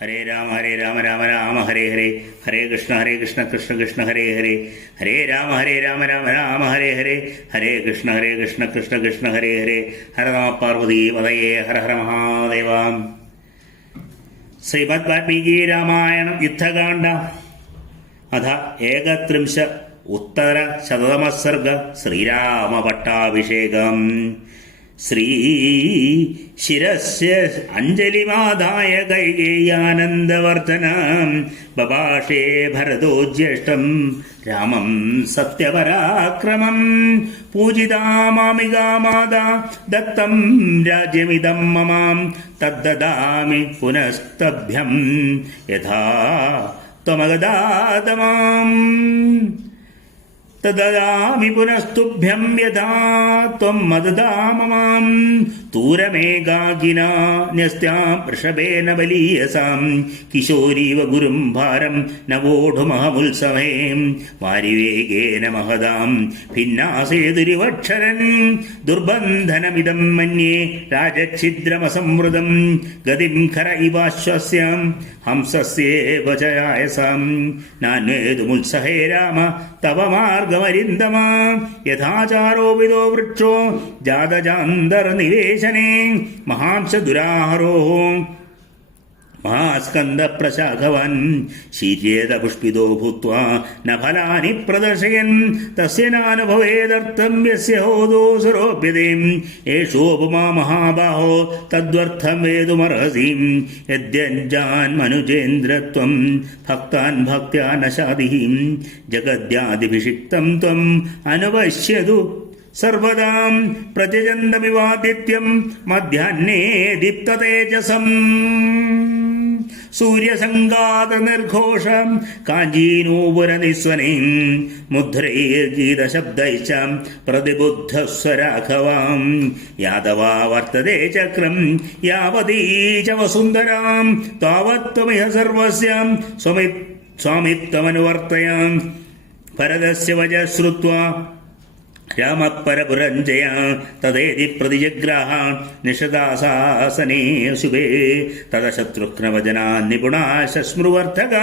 ഹരേ രാമ രാമ രാമ ഹരേ ഹരേ, ഹരേ കൃഷ്ണ കൃഷ്ണ കൃഷ്ണ ഹരേ ഹരേ, ഹരേ രാമ രാമ രാമ ഹരേ ഹരേ, ഹരേ കൃഷ്ണ കൃഷ്ണ കൃഷ്ണ ഹരേ ഹരേ. ഹര നമ പാർവതീ പതയേ, ഹര ഹര മഹാദേവ. ശ്രീമദ് വാൽമീകി രാമായണം യുദ്ധകാണ്ഡ അഥ ഏകത്രിംശ ഉത്തര ശതതമസർഗ ശ്രീരാമ പട്ടാഭിഷേകം. ശ്രീശിരസ്യ അഞ്ജലിമാദായ കൈകേയാനന്ദവർദ്ധനം ബഭാഷേ ഭരതോ ജ്യേഷ്ഠം രാമം സത്യപരാക്രമം. പൂജിതാ മാമികാ മാതാ ദത്തം രാജ്യമിദം മമാം തദ്ദദാമി പുനസ്തഭ്യം യഥാ ത്വമഗദാതമാം തദാമി പുനസ്തുഭ്യം യഥാ ത്വം മദദാമമാം. തൂരമേകാകിനാ ന്യസ്ത്യാം വൃഷഭേന ബലീയസാം കിശോരീവ ഗുരും ഭാരം നവോഢുമഹമുത്സവേ. വാരിവേഗേന മഹതാം ഭിന്നാസേതുരിവക്ഷരൻ ദുർബന്ധനമിദം മന്യേ രാജഛിദ്രമസംവൃതം. ഗതിം ഖര ഇവാശ്വസ്യാം ഹംസസ്യേവ ചായസാം നാന്വേതുമുത്സഹേ രാമ തവ മാർഗമരിന്ദമ. യഥാചാരോപിതോ വൃക്ഷോ ജാതജാന്തർനിവേശനേ മഹാംശ ദുരാഹരോः മഹാസ്കന്ദ പ്രശാഖവൻ ശീര്യേത പുഷ്പിതോ ഭൂത്വാ ന ഫലാനി പ്രദർശയൻ തസ്യ നാനുഭവേദർത്ഥം യസ്യ ഹോദോസുരോപ്യതേ. ഏഷോപമാ മഹാബാഹോ തദ്വർത്ഥം വേതുമർഹസി. യദ്യഞ്ജാൻ മനുജേന്ദ്രത്വം ഭക്താൻ ഭക്ത്യാ ന ശാദിഃ. ജഗദ്യാദിഭിഷിക്തം ത്വം അനുപശ്യതു സർവദാം പ്രത്യജന്തമിവാദിത്യം മധ്യാഹ്നേ ദീപ്തതേജസം. സൂര്യസംഗാത നിർഘോഷം കാഞ്ചീനൂപുരനിസ്വനീം മുദ്രൈർഗീതശബ്ദൈശ്ച പ്രതിബുദ്ധസ്വരാഘവാം. യാദവാ വർത്തതേ ചക്രം യാവതീ ച വസുന്ധരാം താവത്വമിഹ സർവസ്യാം സ്വാമിത്വമനുവർത്തയാം. ഭരതസ്യ വചഃ ശ്രുത്വാ രാമപരപുരഞ്ജയ തദേതി പ്രതിജഗ്രാഹ നിഷദാസാസനേ ശുഭേ. തദ ശത്രുഘ്നവജനാ നിപുണാ ശശ്മൃവർദ്ധക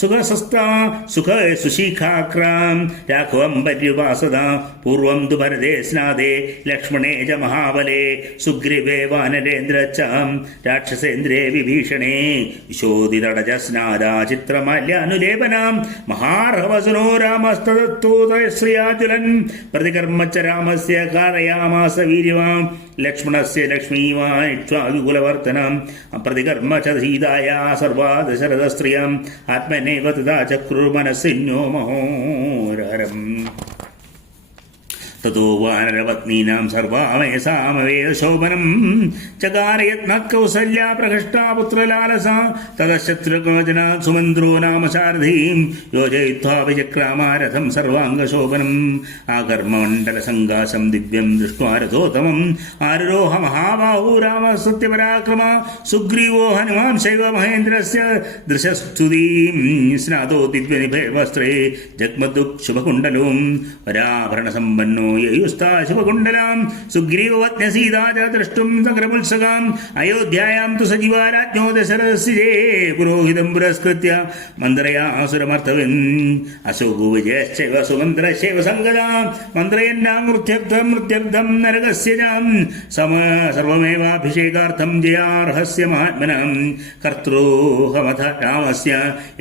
സുഖസസ്താ സുഖ സുശീഖാക്രാം രാഘവം പര്യുപാസത. പൂർവം തു ഭരതേ സ്നാദേ ലക്ഷ്മണേ ച മഹാബലേ സുഗ്രീവേ വാനരേന്ദ്ര ച രാക്ഷസേന്ദ്രേ വിഭീഷണേ. വിശോദിതടജ സ്നാദാ ചിത്രമാല്യാനുലേപനാം മഹാർഹവസുനോ രാമസ്തദത്തൂതശ്രിയാജുലൻ. പ്രതികർമ്മ ച രാമസ്യ കാരയാമാസ വീര്യവാം ലക്ഷ്മണസ്യ ലക്ഷ്മീവാ ഇക്ഷ്വാകുകുലവർത്തനം. പ്രതികർമ്മ ച സീതായാ സർവാ ദശരഥസ്ത്രിയം ആത്മനേവ തഥാ ചക്രുർമനസ്സിന്യോ മഹോരരം. തതോ വാനരപത്നീനാം സർവാമേസാമവേദശോഭനം ചകാരയത്ന കൗസല്യാ പ്രഹൃഷ്ടാ പുത്രലാലസ. തതശത്രുഘ്നവചനാ സുമന്ത്രോ നാമ സാരഥീം യോജയിത്വാ വിചക്രാമാരഥം സർവാംഗശോഭനം. ആകർമ്മമണ്ഡലസംഘാസം ദിവ്യം ദൃഷ്ട്വാ രഥോത്തമം ആരുരോഹ മഹാബാഹു രാമ സത്യപരാക്രമ. സുഗ്രീവോ ഹനുമാൻ ശൈവ മഹേന്ദ്രസ്യ ദൃശസ്തുതീം സ്നാതോ ദിവ്യനിഭേ വസ്ത്രേ ജഗ്മദുഃ ശുഭകുണ്ഡലോം വരാഭരണസമ്പന്നോ യുസ്താ ശുഭകുണ്ഡലാം. സുഗ്രീവപത്ന്യ സീതാ ച ദ്രഷ്ടും സകരമുത്സകാം. അയോധ്യായാം തു സജീവാ രാജ്ഞോ ദശരഥസ്യേ പുരോഹിതം പുരസ്കൃത്യ മന്ത്രയാസുരമർത്തവൻ. അശോകോ വിജയശ്ചൈവ സുമന്ത്രശ്ചൈവ സംഗതാം മന്ത്രയന്നാം മൃത്യർത്ഥം നരകസ്യ സർവമേവാഭിഷേകാർത്ഥം ജയാർഹസ്യ മഹാത്മനാം. കർത്തൃഹമഥ രാമസ്യ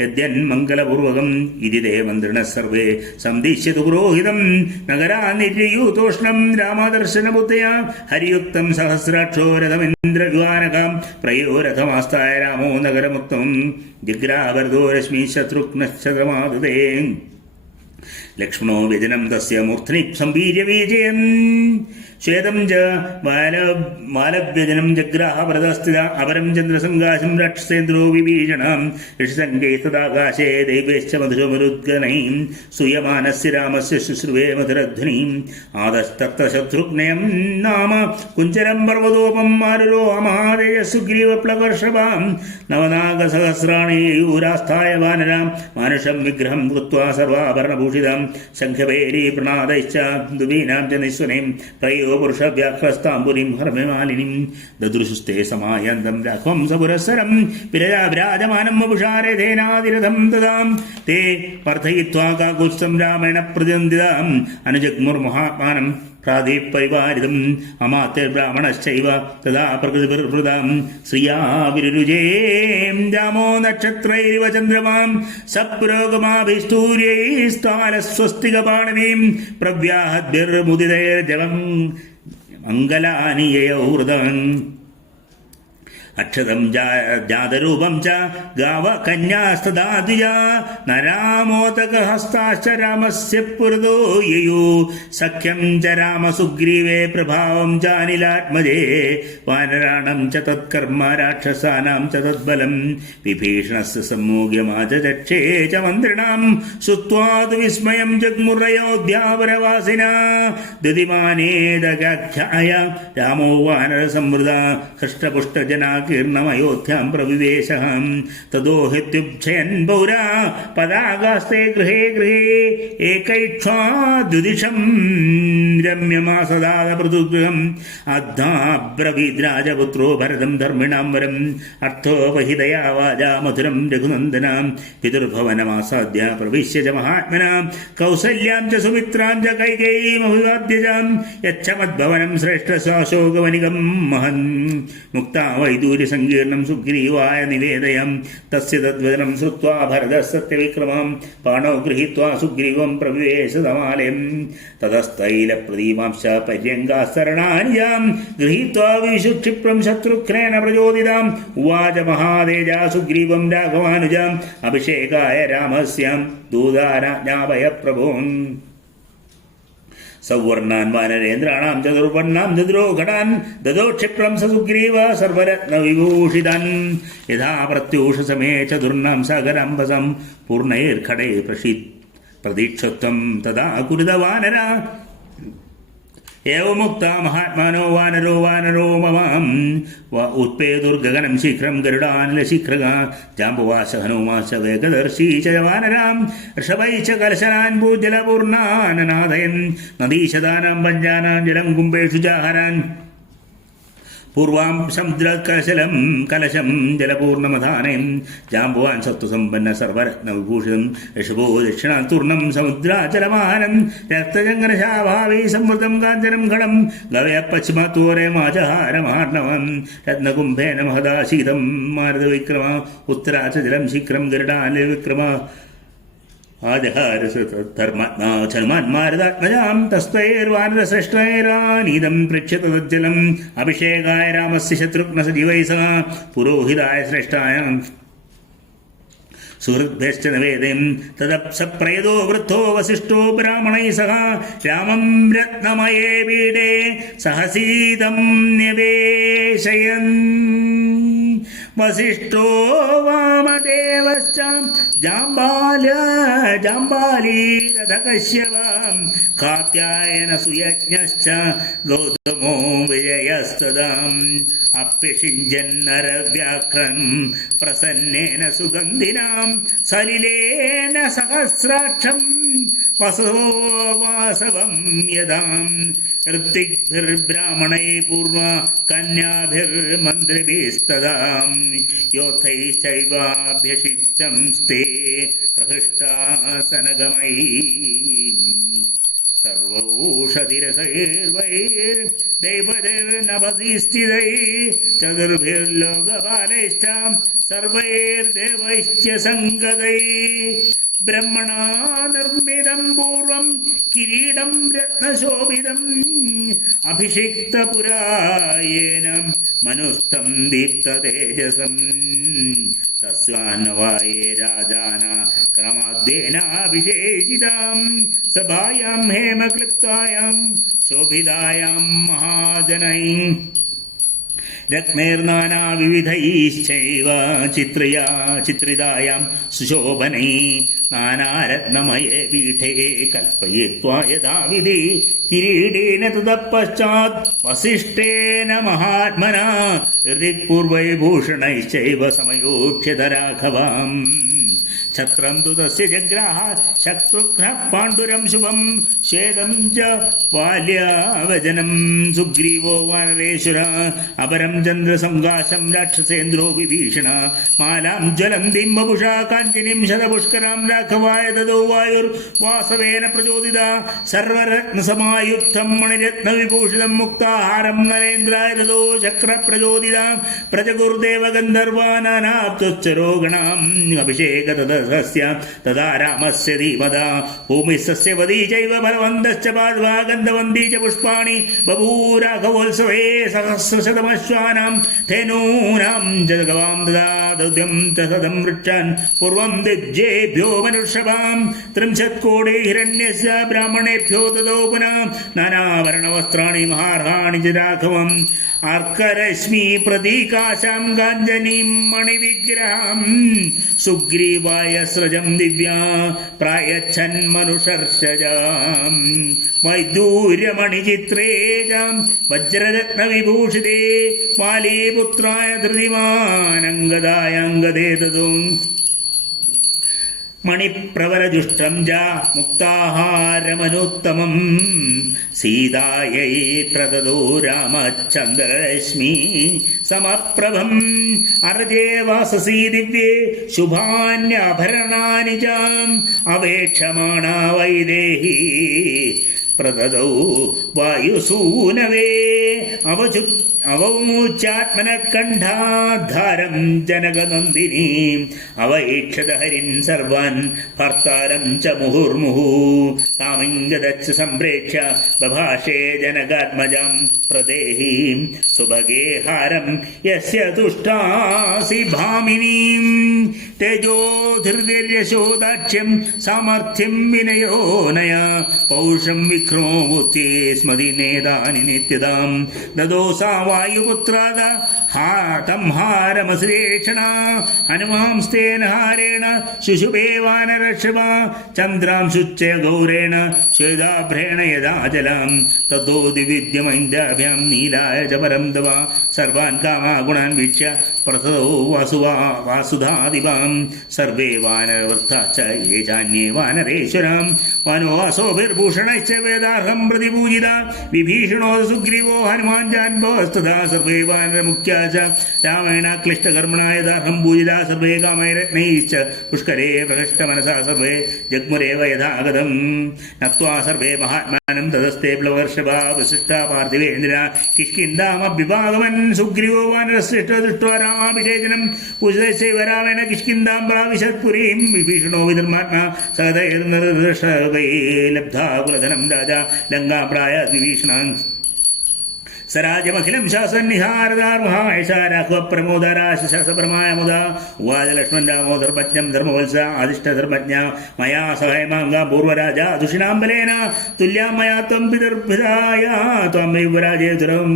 യദ്യന്മംഗലപൂർവകം ഇതി തേ മന്ത്രിണഃ സർവേ സന്ദിശ്യതു പുരോഹിതം. നഗരാ നിര്യൂതോഷ്ണം രാമദർശനബുദ്ധയാ ഹരിയുക്തം സഹസ്രാക്ഷോ രഥമിന്ദ്രവിവാനകാം. പ്രയോരഥമാസ്തായ രാമോ നഗരമുക്തം ജിഗ്രാവരദോ രശ്മി ശത്രുഘ്നശ്ചതമാതുതേ. ലക്ഷ്മണോ വ്യജനം തസ്യ മൂർധനി സംവീര്യവിജയം. ശ്വേതം ച മാലവ്യജനം ജഗ്രാഹ വരദസ്ഥിത അപരം ചന്ദ്രസംകാശം രാക്ഷസേന്ദ്രോ വിഭീഷണം. ഋഷിസംഗേ തദാകാശേ ദൈവേശ്ച മധുരമരുദ്ഗണൈം സൂയമാനസ്യ രാമസ്യ ശുശ്രുവേ മധുരധ്വനീം. ആദസ്തത്ര ശത്രുഘ്നയം നാമ കുഞ്ചരം പർവ്വതോപം മാരുരോ മഹാദേയ സുഗ്രീവപ്ലകർഷഭാം. നവനാഗസഹസ്രാണി യൂരാസ്ഥായ വാനരാം മാനുഷം വിഗ്രഹം കൃത്വാ സർവാഭരണഭൂഷിതാം ശംഖഭേരി പ്രണാദൈശ്ച ദുബീനാം ച നിസ്വനേം പ്രയോ പുരുഷവ്യാഘ്രസ്താംബുരിം ഹർമ്യമാലിനിം ദദൃശുസ്തേ സമായന്തം രാഘവം സപുരസ്സരം വിരാജമാനം വപുഷാരഥേനാതിരഥം ദദാം തേ വർദ്ധയിത്വാ കാകുത്സം രാമേണ പ്രതിനന്ദിതാം അനുജഗ്മുർമഹാത്മാനം പ്രാതിപരിപാരിതം അമാത്യബ്രാഹ്മണശ്ചൈവ തഥാ പ്രകൃതിർഹൃതാം ശ്രിയാ വിരുരുജേം രാമോ നക്ഷത്രൈരിവ ചന്ദ്രമാം സപ്രോഗമാഭിസ്തൂര്യൈസ്താലസ്വസ്തികപാണവീം പ്രവ്യാഹദ്ഭിർമുദിതൈർജവം മംഗലാനിയൗഹൃതം അക്ഷതം ജാതരൂപം ച ഗാവ കന്യാസ്തദാ ദ്വിജാ നരാമോദകഹസ്താശ്ച രാമസ്യ പുരതോ യയോ സഖ്യം ച രാമസുഗ്രീവേ പ്രഭാവം ചാനിലാത്മജേ വാനരാണം ച തത്കർമ്മ രാക്ഷസാനാം ച തദ്ബലം വിഭീഷണസ്യ സമ്മോഗ്യമാചക്ഷേ ച മന്ത്രിണാം ശ്രുത്വാതു വിസ്മയം ജഗ്മുരയോധ്യാപരവാസിനാ ദതിമാനേദഗാഖ്യായ രാമോ വാനരസംവൃത ഹൃഷ്ടപുഷ്ടജനാ കീർണമയോധ്യാം പ്രവിവേശം തദോ ഹ്യുഭ്യൻ പൗരാ പദാഗാസ്തേ ഗൃഹേ ഗൃഹേ ഏകൈക്ഷ്വാദ്വിദിഷം രമ്യമാസദാത പൃഥുഗൃഹം അദ്ധാബ്രവീദ്രാജപുത്രോ ഭരതം ധർമ്മിണാം വരം അർത്ഥോപഹിതയാ വാചാ മധുരം രഘുനന്ദനാം പിതൃഭവനമാസാദ്യ പ്രവിശ്യ ച മഹാത്മനാം കൗസല്യാം ച സുമിത്രാം ച കൈകേയീമഭിവാദ്യജാം യച്ഛമദ്ഭവനം ശ്രേഷ്ഠശാശോകവനികം മഹൻ മുക്താ വൈദൂര്യസങ്കീർണം സുഗ്രീവായ നിവേദയം തസ്യ തദ്വചനം ശ്രുത്വാ ഭരതഃ സത്യവിക്രമം പാണോ ഗൃഹീത്വാ സുഗ്രീവം പ്രവിവേശതമാലയം തതസ്തൈലപ്രദീമാംശ പര്യങ്കാസ്തരണാനിയാം ഗൃഹീത്വാ വിശുക്ഷിപ്രം ശത്രുഘ്നേന പ്രചോദിതാം ഉവാച മഹാതേജാ സുഗ്രീവം രാഘവാനുജാം അഭിഷേകായ രാമസ്യാം ദൂതാരാജ്ഞാപയ പ്രഭോൻ സൗവർണാൻ വാനരേന്ദ്രാണാം ചതുർവർണ്ണാം ചതുരോഘടാൻ ദദോ ക്ഷിപ്രം സുഗ്രീവ സർവരത്നവിഭൂഷിതാൻ യഥാ പ്രത്യൂഷസമേ ചതുർണ്ണാം സാഗരാംബസം പൂർണ്ണൈർഖടേ പ്രതീക്ഷത്വം തഥാ കുരുത വാനര ഏവമുക്ത മഹാത്മാനോ വാനരോ വാനരോ മമാം ഉത്പേതുർഗഗനം ശീഘ്രം ഗരുഡാനിലശീഘ്രക ജാമ്പുവാശ ഹനുമാശ വേഗദർശീ ച വാനരാം ഋഷഭൈ ച കലശനാൻ ഭൂജലപൂർണാനനാഥയൻ നദീശതാനാം പഞ്ചാനാം ജലം കുംഭേഷു ജാഹരാൻ പൂർവാം സമുദ്രകലശലം കലശം ജലപൂർണമധാനയം ജാമ്പുവാൻ സത്വസമ്പന്ന സർവരത്നവിഭൂഷിതം ഋഷഭോ ദക്ഷിണാത്തൂർണം സമുദ്രാചലമാനം രക്തജംഗനശാഭാവി സംവൃതം കാഞ്ചനം ഘടം ഗവയ പശ്ചിമാത്തൂരെ മാചഹാരമാർണവം രത്നകുംഭേന മഹദാശീതം മാരുതവിക്രമ ഉത്തരാച ജലം ശീഘ്രം ഗരുഡാനിലവിക്രമ ആജഹാരമാത്മാചനുമാത്മാരുതാത്മജാം തസ്തൈർവാനരശ്രേഷ്ഠൈരാനീതം പൃച്ഛ്യത തജ്ജലം അഭിഷേകായ രാമസ്യ ശത്രുഘ്ന സജീവൈ സഹ പുരോഹിതായ ശ്രേഷ്ഠായ സുഹൃദ്ഭ്യശ്ച നിവേദയം തദപ്സപ്രേതോ വൃദ്ധോ വസിഷ്ഠോ ബ്രാഹ്മണൈ സഹ രാമം രത്നമയേ പീഠേ സഹസീതം നിവേശയൻ വസിഷ്ഠോ വാമദേവശ്ച ജാംബാലീരഥകശ്യപം കാത്യായന സുയജ്ഞശ്ച ഗൗതമോ വിജയസ്തദാം അപ്യഷിഞ്ജന്നരവ്യാഘ്രം പ്രസന്നേന സുഗന്ധിനാം സലിലേന സഹസ്രാക്ഷം വസവം യദാം ഋത്തിഗ്ഭിർബ്രാഹ്മണൈ പൂർവ കന്യാഭിർമന്ത്രിഭിസ്തദാം യോദ്ധൈശ്ചൈവാഭ്യഷിച്ചം സ്തേ പ്രഹൃഷ്ടാസനഗമൈ സർവൗഷധിരസൈർവൈർദൈവദേവനഭസിസ്ഥിതൈ ചതുർഭിർലോകപാലൈശ്ച സർവൈർദേവൈശ്ച സംഗതൈ ബ്രഹ്മണാ നിർമ്മിതം പൂർവം കിരീടം രത്നശോഭിതം അഭിഷിക്തപുരായേന മനുസ്തം ദീപ്തതേജസം തസ്വാന്നവായേ രാജാന ക്രമാദ്യേനാഭിഷേചിതാം സഭായാം ഹേമക്ലിപ്തായാം ശോഭിതായാം മഹാജനൈ രത്നൈർനാനാവിവിധൈശ്ചൈവ ചിത്രിതായാം സുശോഭനൈ നാനാരത്നമയേ പീഠേ കൽപ്പയിത്വാ യഥാവിധി കിരീടേന തതഃപശ്ചാത് വസിഷ്ഠേന മഹാത്മനാ ഋതിപൂർവൈഭൂഷണൈശ്ചൈവ സമയോക്ഷ്യത രാഘവാം ഛത്രം തു തസ്യ ജഗ്രാഹ ശത്രുഘ്നഃ പാണ്ഡുരം ശുഭം ശ്വേതം ച ബാല്യാവചനം സുഗ്രീവോ വാനരേശ്വര അപരം ചന്ദ്രസംകാശം രാക്ഷസേന്ദ്രോ വിഭീഷണ മാലാം ജ്വലന്തിം വപുഷാ കാഞ്ചിനിം ശതപുഷ്കരാം രാഘവായ ദദോ വായുർവാസവേന പ്രചോദിത സർവരത്നസമായുക്തം മണിരത്നവിഭൂഷിതം മുക്താഹാരം നരേന്ദ്രായ ദദോ ചക്രപ്രചോദിത പ്രജഗുർദേവഗന്ധർവാനാനാപ്തുശ്ചരോ ഗണാം അഭിഷേക തദസ്യ തദാ രാമസ്യ ധീമതാ ഭൂമിഃ സസ്യവതീ ചൈവ ഫലവന്തശ്ച പാദ്വാ ഗന്ധവന്തീ ച പുഷ്പാണി ബഭൂരാഘവോത്സവേ സഹസ്രശതമശ്വാനാം ധേനൂനാം ച ഗവാം ദദാദ്യം ച സദം വൃക്ഷാൻ പൂർവം ദിജ്യേഭ്യോ മനുഷ്യഭാം ത്രിംശത്കോടി ഹിരണ്യസ്യ ബ്രാഹ്മണേഭ്യോ ദദോ പുനഃ നാനാഭരണവസ്ത്രാണി മഹാർഹാണി ച രാഘവം അർക്കരശ്മി പ്രതീകാശാം കാഞ്ചനീം മണിവിഗ്രഹം സുഗ്രീവായ സ്രജം ദിവ്യാ പ്രായച്ഛൻ മനുഷർഷജാം വൈദൂര്യമണിചിത്രേജാം വജ്രരത്നവിഭൂഷിതേ വാലീപുത്രായ ധൃതിമാനംഗദായ അംഗദേ ദദും മണിപ്രവരജുഷ്ടം ജ മുക്താഹാരമനുത്തമം സീതായൈ പ്രദദോ രാമചന്ദ്രരശ്മി സമപ്രഭം അർജേ വാസസീ ദിവ്യേ ശുഭാന്യാഭരണാനി ച അവേക്ഷമാണാ വൈദേഹി പ്രദദൗ വായുസൂനവേ അവമൂച്ചാത്മനകണ്ഠാധാരം ജനകനന്ദിനീം അവൈക്ഷത ഹരിൻ സർവാൻ ഭർത്താരം ച മുഹുർമുഹു കാമിംഗദച്ച് സംപ്രേക്ഷ്യ ബഭാഷേ ജനകാത്മജാം പ്രദേഹീം സുഭഗേഹാരം യസ്യ തുഷ്ടാസി ഭാമിനീം തേജോധൃതിര്യശോദാക്ഷ്യം സാമർത്ഥ്യം വിനയോനയ പൗഷം വിക്രോമുത്യേ സ്മതിനേതാനി നിത്യതാം ദദോസാ വായുപുത്രാദ ഹാതം ഹാരമശ്ലേഷണ ഹനുമാംസ്തേന ഹാരേണ ശുശുഭേ വാനരക്ഷഭ ചന്ദ്രാംശുച്ച ഗൗരേണ ശ്വേതാഭ്രേണ യഥാചലാം തതോ ദിവിദ്യമൈന്ദ്രാഭ്യാം നീലായ ച പരം ദവ സർവാൻ കാമാഗുണാൻ വീക്ഷ്യ പ്രസദോ വാസുധാദിവാം സർവേ വാനരവൃത്താ ച യേ ചാന്യേ വാനരേശ്വരാം വാനോവാസോഭിർഭൂഷണൈശ്ച വേദാർഹം പ്രതിപൂജിത വിഭീഷണോ സുഗ്രീവോ ഹനുമാൻ ജാൻഭവസ്തദാ സർവേ വാനരമുഖ്യാ ച രാമേണ ക്ലിഷ്ടകർമ്മണാ യഥാർഹം പൂജിതാ സർവേ കാമൈരത്നൈശ്ച പുഷ്കരേ പ്രഹഷ്ടമനസാ സർവേ ജഗ്മുരേവ യഥാഗതം നത്വാ സർവേ മഹാത്മാനം തദസ്തേ പ്ലവർഷഭാ വസിഷ്ഠാ പാർത്ഥിവേന്ദ്ര കിഷ്കിന്ധാമഭ്യുപാഗമൻ സുഗ്രീവോ വാനരശ്രേഷ്ഠ ദൃഷ്ട്വാ രാമാഭിഷേചനം പൂജിതൈശ്ചൈവ രാമേണ കിഷ്കിന്ധാം പ്രാവിശത് പുരീം വിഭീഷണോ വിധർമാത്മാ സഹതൈർനിർദർശകൈ ലബ്ധാ കുലധനം രാജാ ലങ്കാപ്രായ വിഭീഷണാൻ സരാജമഖിലം ശാസന്നിഹാരദാർമഹായശാരാഘവപ്രമോദരാശസപ്രമായ മുദാ ഉവാച ലക്ഷ്മൺ രാമോ ധർമ്മജ്ഞം ധർമ്മവത്സ ആദിഷ്ടധർമ്മജ്ഞ മയാ സഹൈമാംഗ പൂർവരാജ ദുഷിനാംബലേന തുല്യാം മയാ ത്വം പിതർഭിതായ ത്വം യുവരാജേതുരം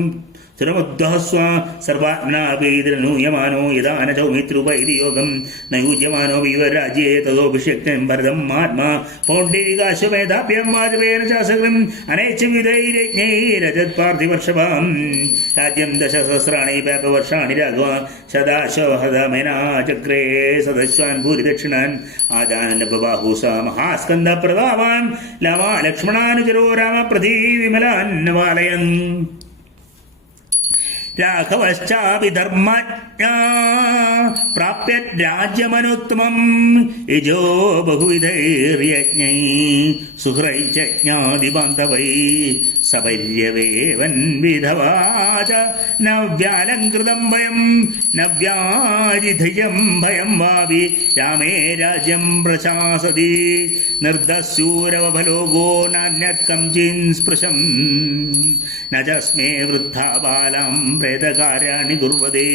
സുരമുദ്വഹസ്വ സർവാത്മനാപീതനൂയമാനോ യഥാ ന ചൗമിത്രുപൈതി യോഗം നയൂജ്യമാനോ വിവരാജ്യേ തതോഭിഷേക്തം ഭരതം മഹാത്മാ പൗണ്ഡരീകാശ്വമേധാഭ്യം വാജപേന ചാസകൃം അനേച്ഛവിധൈരജ്ഞൈരജത് പാർത്ഥിവർഷഭാം രാജ്യം ദശസഹസ്രാണി വ്യാപവർഷാണി രാഘവ ശതാശ്വഹതമേനാ ചക്രേ സദശ്വാൻ ഭൂരിദക്ഷിണാൻ ആജാനബബാഹു സ മഹാസ്കന്ധ പ്രതാവാൻ ലമാ ലക്ഷ്മണാനുചരോ രാമപ്രതി വിമലാൻ വാലയൻ രാഘവശ്ചാപി ധർമ്മജ്ഞാ പ്രാപ്യ രാജ്യമനുത്തമം യജോ ബഹുവിധൈര്യജ്ഞൈ സുഹൃൈശ്ച ജ്ഞാതിബാന്ധവൈ സപര്യവേവൻ വിധവാച ന വ്യാലങ്കൃതം ഭയം ന വ്യാജിധയം ഭയം വാവി രാമേ രാജ്യം പ്രശാസതി നിർദസ്യൂരവഫലോകോ നാന്യത്കം ചിൻസ്പൃശം ന ചസ്മേ വൃദ്ധാ ബാലാം പ്രേതകാര്യാണി കുർവതേ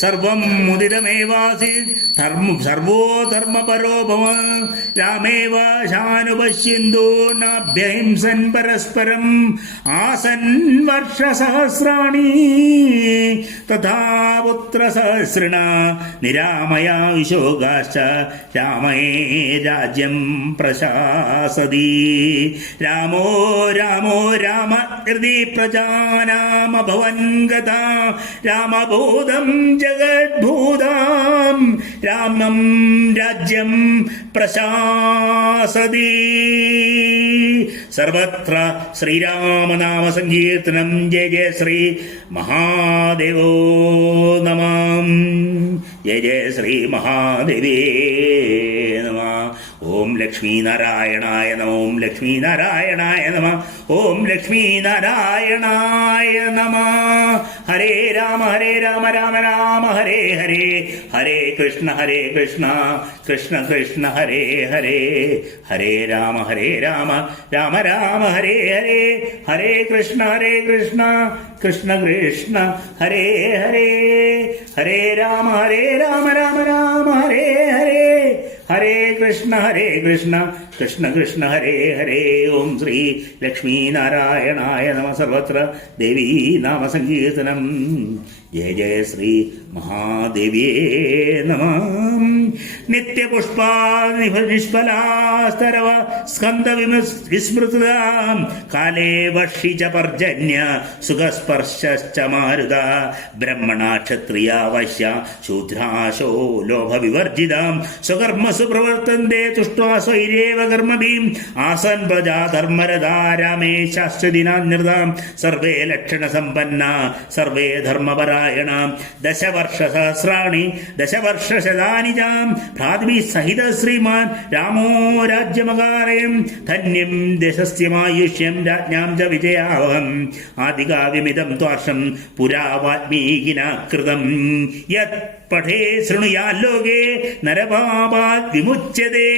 സർവം മുദിതമേവാസി സർവോ ധർമ്മപരോ ഭവ രാമേവ ശാനുപശ്യന്തോ നാഭ്യഹിംസൻ പരസ്പരം ആസൻ വർഷസഹസ്രാണി തഥാ പുത്രസഹസ്രിണ നിരാമയാ വിശോകാശ്ച രാമേ രാജ്യം പ്രശാസതി രാമോ രാമോ രാമ ഹൃദി പ്രജാനാമഭവൻ ഗതാ രാമബോധം ജഗദ്ഭൂതാം രാമം രാജ്യം പ്രശാസതി. സർവത്ര ശ്രീരാമനാമ സങ്കീർത്തനം. ജയ ജയ ശ്രീ മഹാദേവോ നമഃ. ജയ ജയ ശ്രീ മഹാദേവേ നമഃ. ഓം ലക്ഷ്മീ നാരായണായ നമ. ഓം ലക്ഷ്മീ നാരായണായ നമ. ഓം ലക്ഷ്മീ നാരായണായ നമ. ഹരേ രാമ രാമ രാമ ഹരേ ഹരേ. ഹരേ കൃഷ്ണ കൃഷ്ണ കൃഷ്ണ ഹരേ ഹരേ. ഹരേ രാമ രാമ രാമ ഹരേ ഹരേ. ഹരേ കൃഷ്ണ കൃഷ്ണ കൃഷ്ണ ഹരേ ഹരേ. ഹരേ രാമ രാമ രാമ ഹരേ ഹരേ. ഹരേ കൃഷ്ണ കൃഷ്ണ കൃഷ്ണ ഹരേ ഹരേ. ഓം ശ്രീ ലക്ഷ്മീ നാരായണായ നമ. സർവത്ര ദേവീ നാമ സങ്കീർത്തനം. ജയ ജയ ശ്രീ മഹാദേവിയേ നമഃ. നിത്യപുഷ്പാ നിഷ്ഫലാസ്തരവ സ്കന്ദ വിസ്മൃതാം കാലേ വർഷി ച പർജന്യ സുഖസ്പർശശ്ച മാരുത. ബ്രഹ്മണാ ക്ഷത്രിയാ വൈശ്യ ശൂദ്രാശോ ലോഭ വിവർജിതാം സ്വകർമ്മസു പ്രവർത്തന്തെ തുഷ്ട്വാ സ്വൈരേവ കർമ്മഭിം. ആസൻ പ്രജാ ധർമ്മരതാ രാമേ ശാശ്വതിനാന്യതാം. സർവേ ലക്ഷണ സമ്പന്ന സർവേ ധർമ്മപരായണ. ദശവർഷസഹസ്രാണി ദശവർഷശതാനി ചാം ഭ്രാതൃഭിः സഹിത ശ്രീമാൻ രാമോ രാജ്യമകാരയം. ധന്യം ദേശസ്യമായുഷ്യം രാജ്ഞാം ച വിജയാവഹം. ആദികാവ്യമിദം ത്വാർഷം പുരാ വാൽമീകിനാ കൃതം. യത് പഠേ ശൃണുയാല്ലോകേ നരപാപാത് വിമുച്യതേ.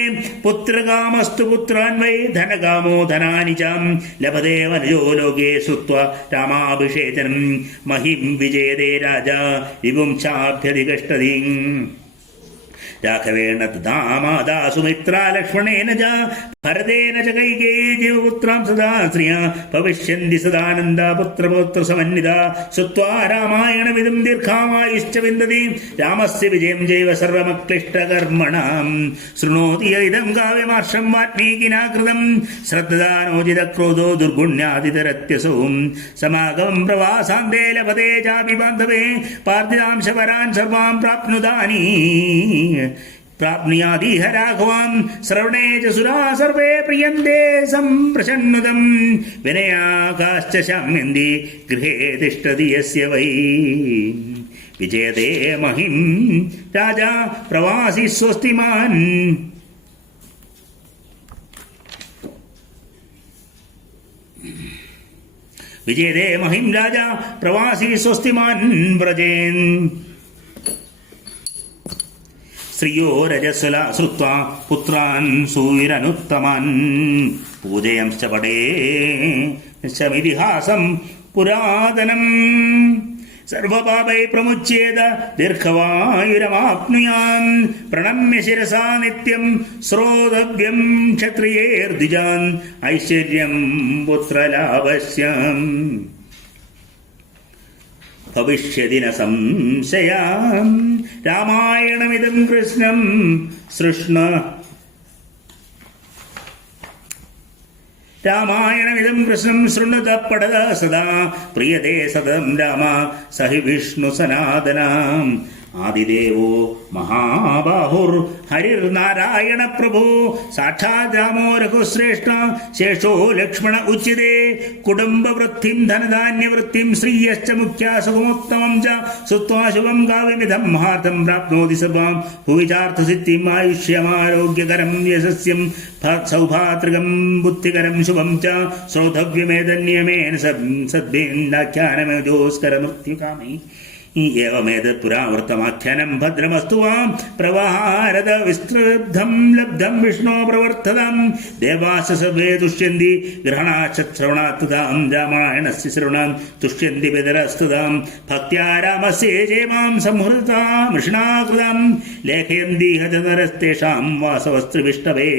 പുത്രകാമസ്തു പുത്രാൻ വൈ ധനകാമോ ധനാനി ചാം ലഭതേ വനജോ ലോകേ ശ്രുത്വാ രാമാഭിഷേചനം. മഹിം വിജയതേ രാജാ വിപുംസാഭ്യധികഷ്ടതി. രാഘവേണ തഥാ മാതാ സുമിത്രാ ലക്ഷ്മണേന ച ഭരതേന ച കൈകേയീ ജീവപുത്രാം സദാ ശ്രിയാ ഭവിഷ്യന്തി സദാനന്ദ പുത്രപുത്ര സമന്വിതാ. ശ്രുത്വാ രാമായണമിദം ദീർഘാമായുശ്ച വിന്ദതി. രാമസ്യ വിജയം ജൈവ സർവമക്ലിഷ്ടകർമ്മണാം. ശൃണോതി ഇദം കാവ്യമാർഷം വാൽമീകിനാ കൃതം. ശ്രദ്ധാനോചിത ക്രോധോ ദുർഗുണ്യാതിതരത്യസോ. സമാഗമം പ്രവാസാന്തേ ലഭതേ ചാപി ബാന്ധവേ. പാർത്ഥിതാംശപരാൻ സർവാം പ്രാപ്നുതാനി പ്രാപ്നുയാദീഹ രാഘവാൻ. ശ്രവണേ ച സുരാ സർവേ പ്രിയന്തേ സംപ്രശന്നതം. വിനയാകാശ്ച ശാമ്യന്തി ഗൃഹേ തിഷ്ഠതി യസ്യ വൈ. വിജയതേ മഹിം രാജാ പ്രവാസി സ്വസ്തിമാൻ. വിജയതേ മഹിം രാജാ പ്രവാസി സ്വസ്തിമാൻ വ്രജേൻ. ശ്രിയോ രജസ്വല ശ്രുത്വാ പുത്രാൻ സൂരനുത്തമാൻ. പൂജയംശ്ച പടേ ശമിതിഹാസം പുരാതനം. സർവപാപൈ പ്രമുച്യേത ദീർഘവായുരമാപ്നുയാൻ. പ്രണമ്യ ശിരസാ നിത്യം ശ്രോതവ്യം ക്ഷത്രിയേർദ്വിജാൻ. ഐശ്വര്യം പുത്രലാഭസ്യം ഭവിഷ്യതി ന സംശയാം. രാമായണമിദം കൃഷ്ണം സൃഷ്ണ. രാമായണമിദം കൃഷ്ണം ശൃണുത പഠത സദാ. പ്രിയതേ സതം രാമ സഹി വിഷ്ണു സനാതനാം. ആദിദേവോ മഹാബാഹുർ ഹരിർനാരായണ പ്രഭോ. സാക്ഷാത് രാമോ രഘുശ്രേഷ്ഠ ശേഷോ ലക്ഷ്മണ ഉച്യതേ. കുടുംബവൃത്തിം ധനധാന്യവൃത്തിം ശ്രീയശ്ച മുഖ്യ സുഖമോത്തമം ച. ശ്രുത്വാ ശുഭം കാവ്യമിദം മഹാർത്ഥം പ്രാപ്നോതി സർവാം. ഭുവിചാർത്ഥസിദ്ധിം ആയുഷ്യമാരോഗ്യകരം യശസ്യം സൗഭാതൃകം ബുദ്ധികരം ശുഭം ച. ശ്രോതവ്യമേതന്യമേന സദ്ഭിന്നാഖ്യാനമജോസ്കരമൃത്യുകാമി. ഏവമേതത് പുരാവൃത്തമാഖ്യാനം ഭദ്രമസ്തു വാം. പ്രവാഹാരത വിസ്തൃബ്ധം ലബ്ധം വിഷ്ണോ പ്രവർത്തതം. ദേവാസ സർവേ തുഷ്യന്തി ഗ്രഹണാത് ശ്രവണാത്താം. രാമായണസ്യ ശ്രവണം തുഷ്യന്തി പിതരസ്തുതാം. ഭക്ത്യാ രാമസ്യ ജയമാം സംഹൃതാം ഋഷിണാകൃതം. ലേഖയന്തി ഹതനരസ്തേഷാം വാസവസ്ത്രിവിഷ്ടവേ.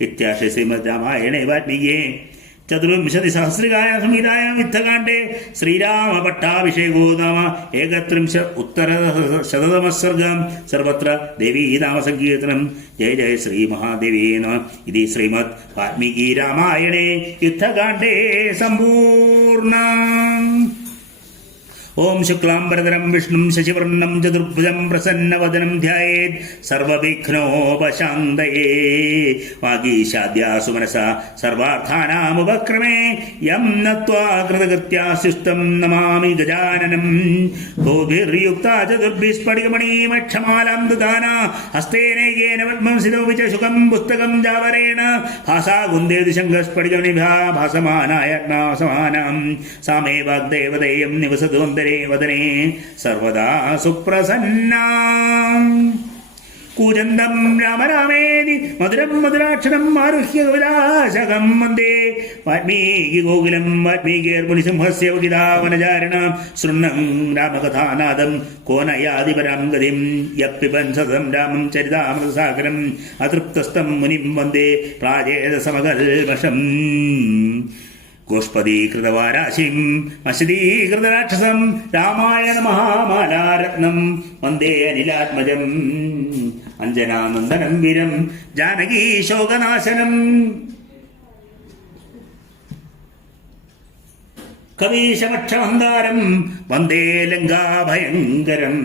ഇത്യാശ ശ്രീമദ് രാമായണേ വാൽമീകിയെ ചതുർവിംശതിസഹസ്രികായ സംഹിതായാം യുദ്ധകാണ്ഡേ ശ്രീരാമ പട്ടാഭിഷേകോ നാമ ഏകത്രിംശ ഉത്തരശതതമഃ സർഗം. സർവത്ര ദേവീ നാമസങ്കീർത്തനം. ജയ ജയ ശ്രീ മഹാദേവീ നമഃ. ഇതി ശ്രീമദ് വാൽമീകി രാമായണേ യുദ്ധകാണ്ഡേ സമ്പൂർണ്ണ. ഓം ശുക്ലാംബരധരം വിഷ്ണും ശശിവർണം ചതുർഭുജം പ്രസന്നവദനം ധ്യായേത് സർവവിഘ്നോപശാന്തയേ. വാഗീശാദ്യാസു മനസാ സർവാർത്ഥാനാമുപക്രമേ യം നത്വാ കൃതകൃത്യാസ്യുസ്തം നമാമി ഗജാനനം. ഗോഭിർയുക്താ ചതുർഭിസ്ഫടികമണീമക്ഷമാലാം ദദാന ഹസ്തേനൈകേന പദ്മം സിതോപി ച ശുകം പുസ്തകം ജാവരേണ ഭാസാ കുന്ദേതി ശങ്കസ്ഫടികമണിഭ്യാ ഭാസമാനായജ്ഞാസമാനാം സാമേ വാഗ്ദേവതേയം നിവസതു അന്തരേ വദനേ സർവദാ സുപ്രസന്നാ. കൂജന്തം രാമരാമേതി മധുരം മധുരാക്ഷരം ആരുഹ്യ കവിതാശകം വന്ദേ വാൽമീകി ഗോകുലം വാൽമീകിർമുനിസിംഹസ്യ വകിതാവനചാരിണാം ശൃണ്ണം രാമകഥാനാദം കോനയാദിപരാം ഗതിം യപ്പിബൻ സതതം രാമം ചരിതാമൃതസാഗരം അതൃപ്തസ്ഥം മുനിം വന്ദേ പ്രാചേതസമകൽമഷം. ഗോഷ്പദീകൃതവാരാശിം മശദീകൃതരാക്ഷസം രാമായണ മഹാമാലാരത്നം വന്ദേ അനിലാത്മജം അഞ്ജനാനന്ദനം വീരം ജാനകീ ശോകനാശനം. കവീശമക്ഷമന്ദാരം വന്ദേ ലങ്കാഭയങ്കരം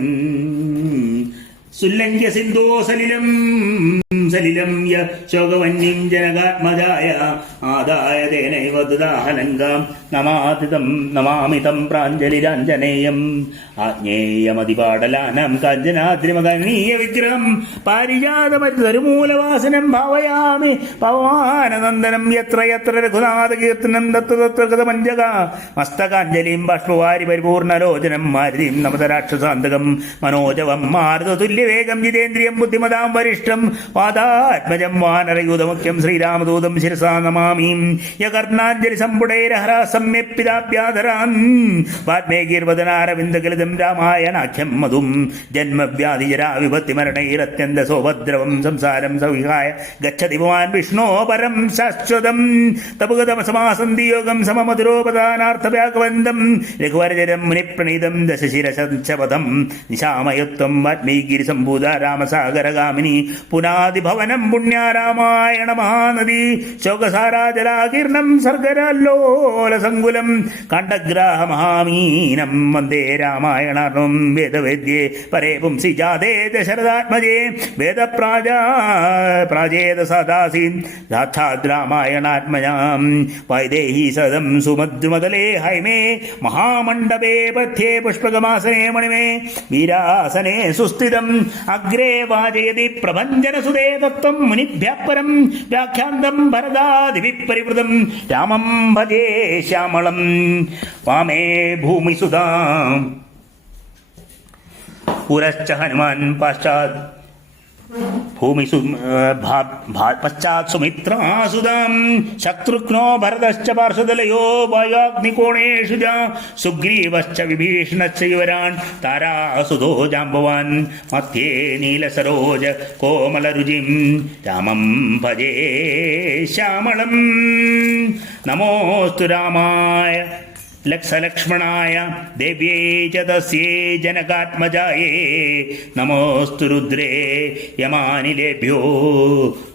സുല്ലംഘ്യ സിന്ധോ സലിലം യ ശോകവന്യം ജനകാത്മജായ ആദായ തേനൈവ ദദാഹലങ്കാം നമാമിതം പ്രാഞ്ജലിരാഞ്ജനേയം ആജ്ഞേയമതിപാടലാനം കാഞ്ചനാദ്രിമകനീയ വിഗ്രഹം പാരിജാതമരുമൂലവാസനം ഭാവയാമി പവമാനനന്ദനം യത്ര യത്ര രഘുനാഥ കീർത്തനം തത്ര തത്ര കഥമഞ്ജക മസ്തകാഞ്ജലിം ബാഷ്പവാരി പരിപൂർണലോചനം മാരുതിം നമതരാക്ഷസാന്തകം മനോജവം മാരുതതുല്യവേഗം ജിതേന്ദ്രിയം ബുദ്ധിമതാം വരിഷ്ഠം വാദാത്മജം വാനരയൂതമുഖ്യം ശ്രീരാമദൂതം ശിരസാ നമാമി. യകർണാഞ്ജലി സമ്പുടൈരഹരാ സമ്യപ്പിതാപ്യാധരാൻ വാത്മീകിർവദനാരവിന്ദകലിതം രാമായണാഖ്യം മധും ജന്മവ്യാധിജരാ വിപത്തിമരണൈരത്യന്ത സോപദ്രവം സംസാരം സവിഹായ ഗച്ഛതി ഭവാൻ വിഷ്ണോ പരം ശാശ്വതം തപുഗതമസമാസന്ധിയോഗം സമമധുരോപദാനാർത്ഥവ്യാകവന്ദം രഘുവരചരം മുനിപ്രണീതം ദശശിരശപഥം നിശാമയത്വം വാത്മീകിരിസംഭൂത രാമസാഗരഗാമിനി പുനാദിഭവനം പുണ്യാരാമായണ മഹാനദി ശോകസാരാജലാകീർണം സർഗരാല്ലോലസങ്കുലം കണ്ഠഗ്രാഹ മഹാമീനം വന്ദേ രാമായണം വേദവേദ്യേ പരേ പുംസി ജാതേ ദശരഥാത്മജേ വേദപ്രാജേത സദാസീൻ സാക്ഷാത് രാമായണാത്മജാം വൈദേഹി സദം സുമദ്രുമതലേ ഹൈമേ മഹാമണ്ഡപേ പഥ്യേ പുഷ്പകമാസനേ മണിമേ വീരാസനേ സുസ്ഥിതം അഗ്രേ വാചയതി പ്രഭഞ്ജനസുതേ തത്വം മുനിഭ്യപരം വ്യാഖ്യാന്തം ഭരതാദിവിപരിവൃതം രാമം ഭജേ ശ്യാമളം വാമേ ഭൂമിസുതാം പുരശ്ച ഹനുമാൻ പശ്ചാത് പശ്ചാത് സുമിത്രാസുതാം ശത്രുഘ്നോ ഭരതശ്ച പാർശ്വദലയോ വായാഗ്നികോണേഷു സുഗ്രീവശ്ച വിഭീഷണശ്ച യുവരാൻ താരാസുതോ ജാംബവാൻ മധ്യേ നീലസരോജ കോമലരുചിം രാമം ഭജേ ശ്യാമളം. നമോസ്തു രാമായ ലക്ഷ്മണായ ദേവ്യേ ച തസ്യേ ജനകാത്മജായേ നമോസ്തു രുദ്രേ യമാനിലേഭ്യോ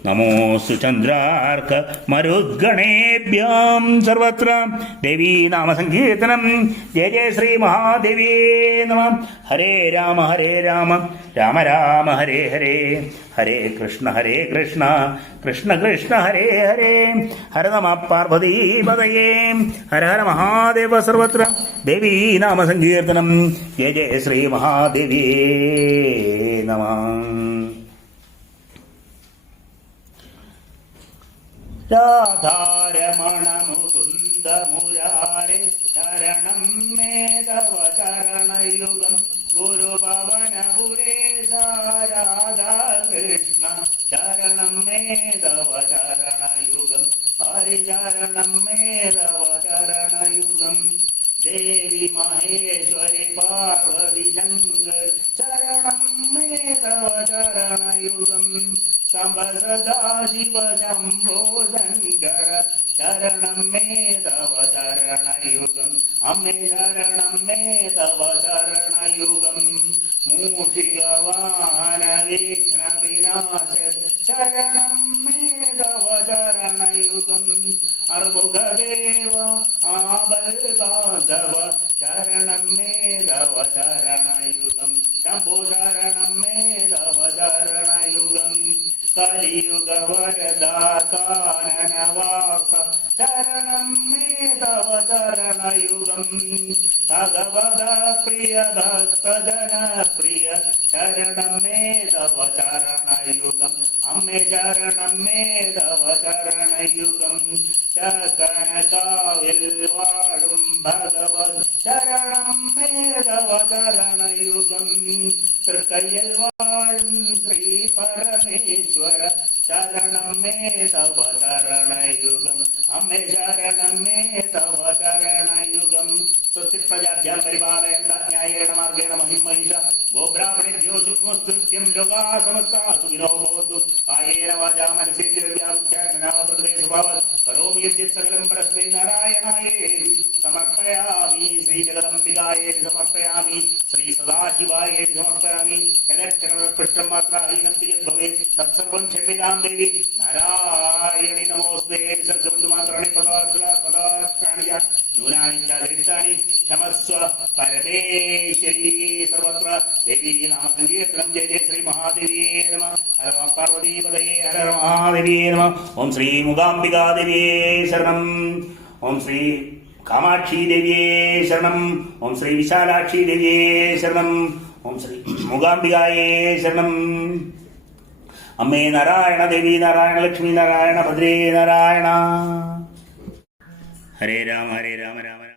നമോസ്തു ചന്ദ്രാർക്ക മരുദ്ഗണേഭ്യാം. സർവത്ര ദേവീ നാമസങ്കീർത്തനം. ജയ ജയ ശ്രീ മഹാദേവ്യേ നമഃ. ഹരേ രാമ രാമ രാമ ഹരേ ഹരേ ഹരേ കൃഷ്ണ കൃഷ്ണ കൃഷ്ണ ഹരേ ഹരേ ഹര നമഃ പാർവതീപതയേ ഹര ഹര മഹാദേവ. സർവത്ര ദേവീ നാമസങ്കീർത്തനം. ജയ ജയ ശ്രീ മഹാദേവ്യേ നമഃ. രാധാരമണ മുകുന്ദ മുരാരേ ശരണം മേ തവ ചരണയുഗം ഗുരുപവനപുരേശ രാധാ കൃഷ്ണ ശരണം മേ തവ ചരണയുഗം ഹരിചരണം മേ തവ ചരണയുഗം ദേവി മഹേശ്വരി പാർവതി ശങ്കർ ശരണം മേ തവ ചരണയുഗം സംബ സദാ ശിവ ശംഭോ ശങ്കര ശരണം മേ തവ ചരണയുഗം അമ്മേ ശരണം മേ തവ ചരണയുഗം മൂഷികവാഹന വിഘ്ന വിനാശ ശരണം മേ തവ ചരണയുഗം അർമുഖദേവ ആബൽ ബാന്ധവ ശരണം മേ തവ ശരണയുഗം ശംഭോ ശരണം മേ തവ ശരണയുഗം കലിയുഗ വരദാകാനനവാസ ശരണം മേ തവ ശരണയുഗം ഭഗവത പ്രിയ ഭക്തജന പ്രിയ ശരണം മേ തവ ശരണയുഗം അമ്മേ ശരണം മേ തവ ശരണയുഗം ചകനകാവിൽ വാഴും ഭഗവത് ശരണം മേ തവ ശരണയുഗം തൃക്കയ്യിൽ വാഴും ശ്രീ പരമേശ്വര ശരണം മേ തവ ശരണയുഗം അമ്മേ ശരണം മേ തവ ശരണയുഗം സ്വസ്തി പ്രജാഭ്യാം പരിപാലയന്ത ന്യായേണ മാർഗേണ മഹിമഹിഷ ഗോബ്രാഹ്മണേഭ്യോ ശുക്മസ്തുത്യം ലോകാ സമസ്താ സുഖിനോ ഭവന്തു കായേന വാചാ മനസേന്ദ്രിയാഭ്യാത്മനാവൃതേ സ്വഭാവത് കരോമി യദ്യത് സകലം പരസ്മൈ നാരായണായേതി സമർപ്പയാമി ശ്രീ ജഗദംബികായേതി സമർപ്പയാമി ശ്രീ സദാശിവായേതി സമർപ്പയാമി യദക്ഷരപൃഷ്ടം മാത്രാഹീനം യദ്ഭവേത് തത്സർവം ക്ഷമ്യതാം ദേവി നാരായണി നമോസ്തേ വിസർഗബന്ധു മാത്രാണി പദാക്ഷരാണി ന്യൂനാനി ച ലളിതാനി ക്ഷമസ്വ പരമേശ്വരി സർവത്ര ദേവീ നാമ സങ്കീർത്തനം ജയ ജയ ശ്രീ മഹാദേവീ നമ ഹര പാർവതീപതയേ ഹര മഹാദേവീ നമ ഓം ശ്രീ മൂകാംബികാ ദേവിയേ ശരണം ഓം ശ്രീ കാമാക്ഷി ദേവിയേ ശരണം ഓം ശ്രീ വിശാലാക്ഷി ദേവിയേ ശരണം ഓം ശ്രീ മൂകാംബികായേ ശരണം അമ്മേ നാരായണ ദേവി നാരായണ ലക്ഷ്മി നാരായണ ഭദ്രേ നാരായണ ഹരേ രാമ രാമ രാമ